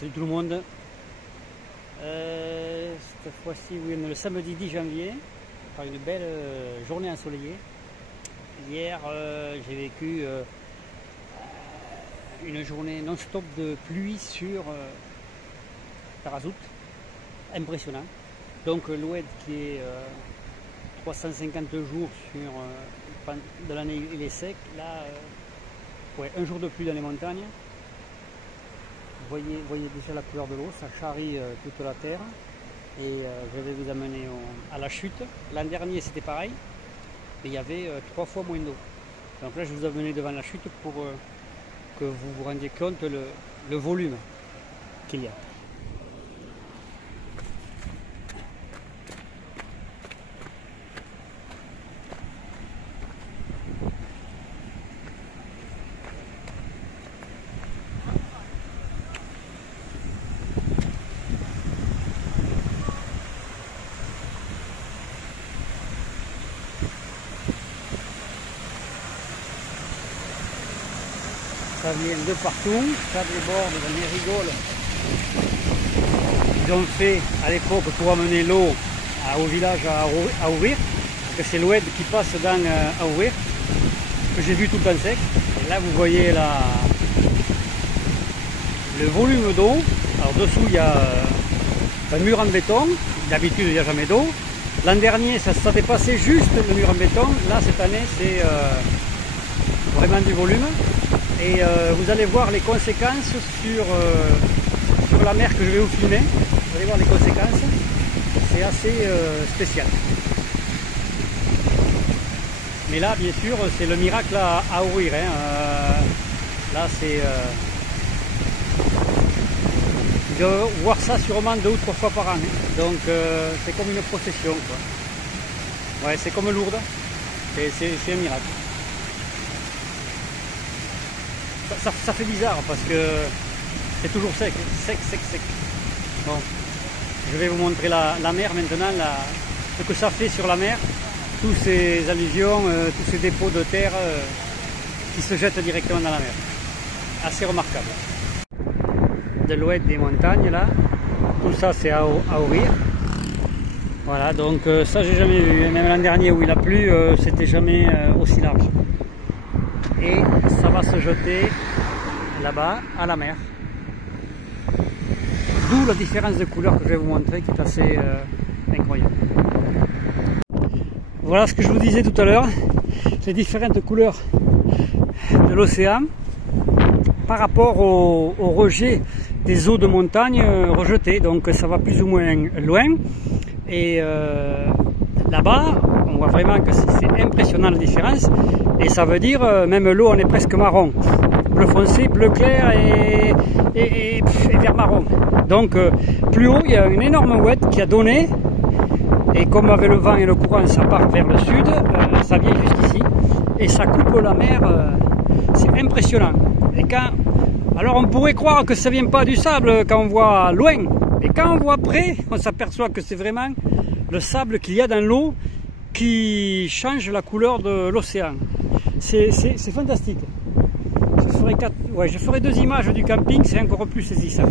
Salut tout le monde. Cette fois-ci, oui, on est le samedi 10 janvier, par une belle journée ensoleillée. Hier, j'ai vécu une journée non-stop de pluie sur Tarazout, impressionnant. Donc l'OED qui est 350 jours sur de l'année, il est sec. Là, ouais, un jour de pluie dans les montagnes. Vous voyez déjà la couleur de l'eau, ça charrie toute la terre. Et je vais vous amener à la chute. L'an dernier c'était pareil, mais il y avait 3 fois moins d'eau. Donc là je vous amener devant la chute pour que vous vous rendiez compte le volume qu'il y a. Ça vient de partout, ça déborde dans les rigoles qu'ils ont fait à l'époque pour amener l'eau au village à Aourir, parce que c'est l'Oued qui passe dans Aourir, que j'ai vu tout le temps sec. Et là vous voyez le volume d'eau. Alors dessous il y a un mur en béton, d'habitude il n'y a jamais d'eau. L'an dernier ça dépassait juste le mur en béton, là cette année c'est vraiment du volume. Et vous allez voir les conséquences sur la mer que je vais vous filmer. Vous allez voir les conséquences. C'est assez spécial. Mais là, bien sûr, c'est le miracle à ouvrir. Hein. Là, c'est... je vais voir ça sûrement 2 ou 3 fois par an. Hein. Donc, c'est comme une procession. Quoi. Ouais, c'est comme Lourdes. C'est un miracle. Ça fait bizarre parce que c'est toujours sec, sec. Bon, je vais vous montrer la mer maintenant, ce que ça fait sur la mer, tous ces alluvions, tous ces dépôts de terre qui se jettent directement dans la mer. Assez remarquable. De l'ouest des montagnes là, tout ça c'est à Aourir. Voilà, donc ça j'ai jamais vu, même l'an dernier où il a plu, c'était jamais aussi large. Et ça va se jeter là-bas à la mer. D'où la différence de couleur que je vais vous montrer qui est assez incroyable. Voilà ce que je vous disais tout à l'heure, les différentes couleurs de l'océan par rapport au rejet des eaux de montagne rejetées. Donc ça va plus ou moins loin. Et là-bas, on voit vraiment que c'est impressionnant la différence. Et ça veut dire, même l'eau, on est presque marron. Bleu foncé, bleu clair et vert marron. Donc, plus haut, il y a une énorme ouette qui a donné. Et comme avec le vent et le courant, ça part vers le sud, ça vient jusqu'ici. Et ça coupe la mer. C'est impressionnant. Et alors, on pourrait croire que ça ne vient pas du sable quand on voit loin. Mais quand on voit près, on s'aperçoit que c'est vraiment le sable qu'il y a dans l'eau qui change la couleur de l'océan. C'est fantastique. Je ferai 2 images du camping, c'est encore plus saisissant.